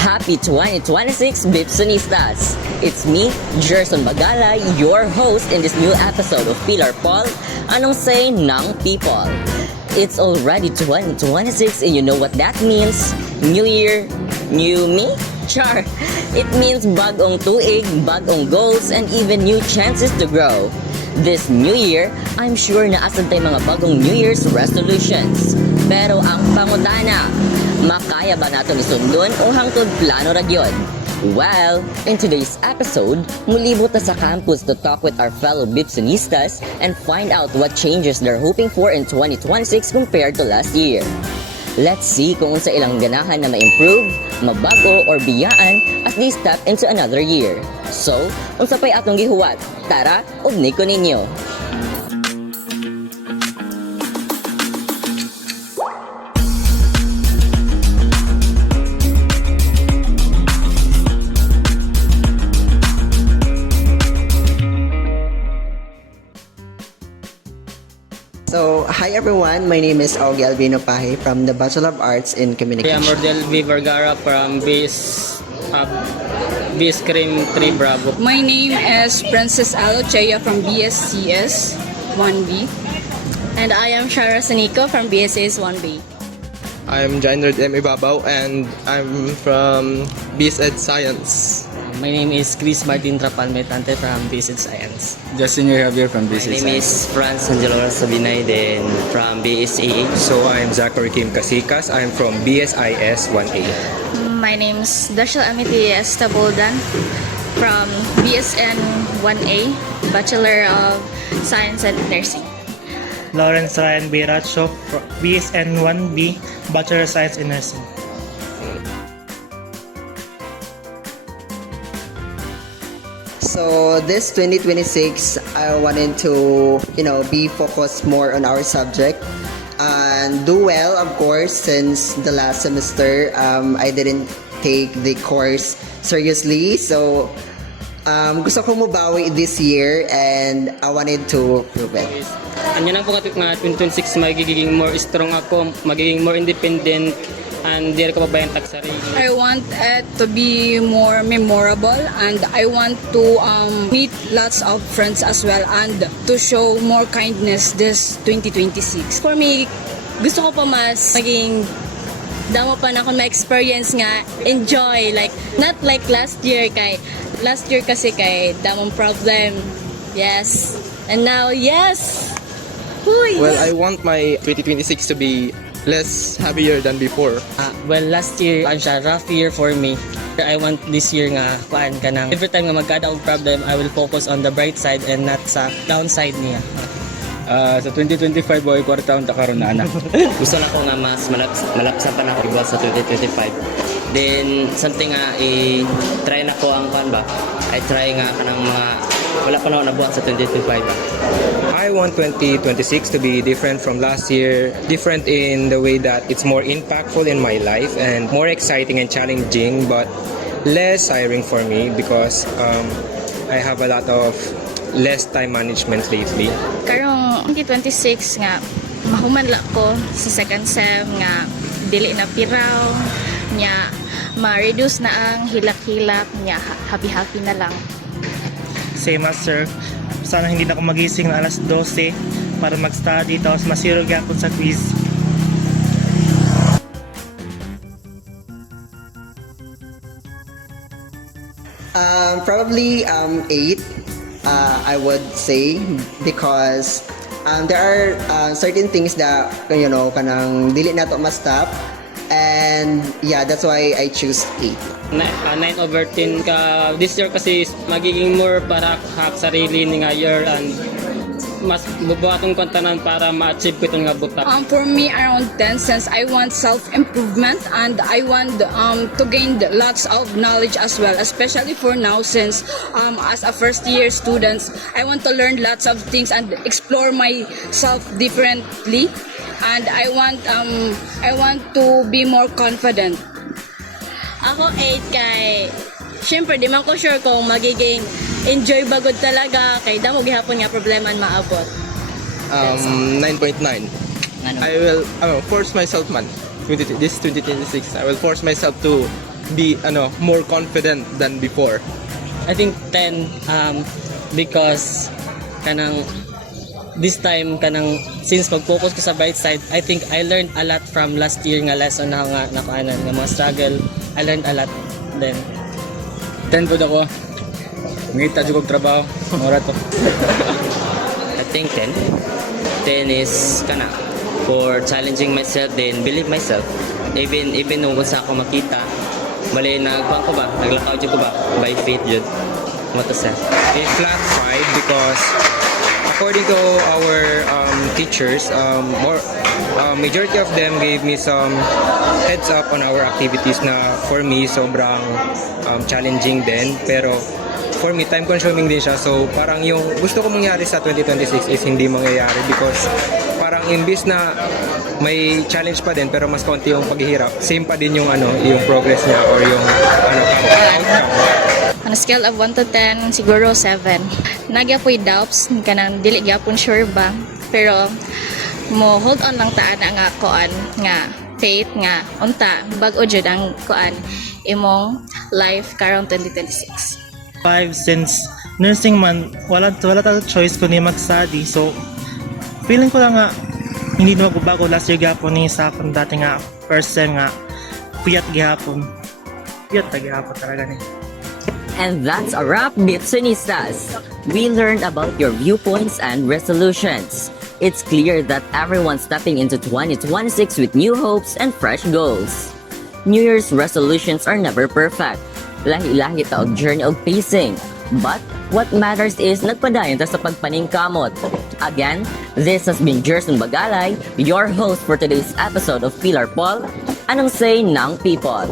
Happy 2026 Bipsonistas! It's me, Gerson Bagala, your host in this new episode of Pilar Paul, Anong Say ng People. It's already 2026 and you know what that means? New Year, new me? Char! It means bagong tuig, bagong goals, and even new chances to grow. This new year, I'm sure na asan tayo mga bagong New Year's resolutions. Pero ang pangutana, makaya ba natin isundon o hangtod plano ra gyud? Well, in today's episode, mulibot na sa campus to talk with our fellow Bipsonistas and find out what changes they're hoping for in 2026 compared to last year. Let's see kung sa ilang ganahan na ma-improve, mabago, or biyaan as they step into another year. So, unsa pa'y atong gihuwat? Tara, ugni ko ninyo! So, hi everyone. My name is Augie Albino Pahe from the Bachelor of Arts in I am Communication. Mordel V. Vergara from BS Cream 3 Bravo. My name is Princess Alochea from BSCS 1B. And I am Shara Sanico from BSA's 1B. I'm Jainerd M. Ibabaw and I'm from BSEd Science. My name is Chris Martin Trapalmetante from BSEd Science. Justin Javier from My BSA name is Franz Angelo Sabinay din from BSAH. So I'm Zachary Kim Casikas. I'm from BSIS 1A. My name is Dashel Amity Estaboldan from BSN 1A, Bachelor of Science and Nursing. Lawrence Ryan Biracho, BSN 1B, Bachelor of Science in Nursing. So, this 2026, I wanted to, be focused more on our subject and do well, of course, since the last semester, I didn't take the course seriously. So, gusto ko mabawi this year and I wanted to prove it. Anya na po katik nga 2026 magiging more strong ako, magiging more independent, and di ko pabayang tag sarili. I want it to be more memorable and I want to meet lots of friends as well and to show more kindness this 2026. For me, gusto ko pa mas maging damo pa na ako ma-experience nga, enjoy, like, not like last year kasi kay damong problem. Yes. And now, yes! Huy! Well, I want my 2026 to be less happier than before. Well, last year, ang siya rough year for me. I want this year nga, kuan ka nang every time nga magkada og problem, I will focus on the bright side and not sa downside niya. Sa 2025 boy, kwartaon ta karon na anak. Gusto na ko nga mas malapsan pa na ako ibuhat sa 2025. Then, something nga, try na ko ang kan ba? I try nga kanang mga wala pa na ako nabuhat sa 2025 ba? I want 2026 to be different from last year, different in the way that it's more impactful in my life and more exciting and challenging, but less tiring for me because I have a lot of less time management lately. Karong 2026 nga, mahuman lang ko sa second sem nga, dili na piraw, nya, ma-reduce na ang hilak-hilak, nya, happy-happy na lang. Same as sir. Sana hindi na ako magising na alas 12 para mag-study tapos masiro gyapon sa quiz. Probably 8, I would say, because there are certain things that, kanang dili na to ma-stop. And yeah, that's why I choose 8. 9/10 ka this year kasi magiging more para hak sarili ni nga year and mas bubuhatong kontanan para ma-achieve ko itong nga butak. For me, around 10 since I want self-improvement and I want to gain lots of knowledge as well, especially for now since as a first-year student, I want to learn lots of things and explore myself differently. And I want to be more confident. Ako 8 kay, syempre di man ko sure kung magiging enjoy bagod talaga, kay damo gihapon nga problema maabot. 9.9. I will force myself man. This 2026, I will force myself to be more confident than before? I think 10 because kanang this time kanang since mag-focus ko sa bright side, I think I learned a lot from last year nga lesson na nga nakuanan nga mga struggle. I learned a lot then. 10 po ako. Ngita jud kog trabaho. Mura to. I think 10. 10 is kana for challenging myself, then believe myself. Even nung kung sa ako makita, mali nagpang ko ba, naglakaw dyan ko ba, by faith yun. What to say? A flat 5 because according to our teachers, majority of them gave me some heads up on our activities na for me sobrang challenging din, pero for me time consuming din siya, so parang yung gusto ko mangyari sa 2026 is hindi mangyayari because parang imbis na may challenge pa din pero mas konti yung paghihirap, same pa din yung yung progress niya or yung outcome. On a scale of 1 to 10, siguro 7. Nagya po'y doubts, kanang dili gyapon sure ba. Pero mo hold on lang taan nga koan nga faith nga unta bag-o jud ang koan imong life karon 2026. 5 since nursing man, wala tayo choice kundi mag-study. So, feeling ko lang nga, hindi na magbabago last year gapon ni sa akong dati nga person nga puyat gihapon. Puyat na gihapon talaga ni. And that's a wrap, Bitsunistas. We learned about your viewpoints and resolutions. It's clear that everyone's stepping into 2026 with new hopes and fresh goals. New Year's resolutions are never perfect. Lahi-lahi ta og journey og pacing. But what matters is nagpadayon ta sa pagpaningkamot. Again, this has been Jerson Bagalay, your host for today's episode of Pilar Paul, Anong Say ng People.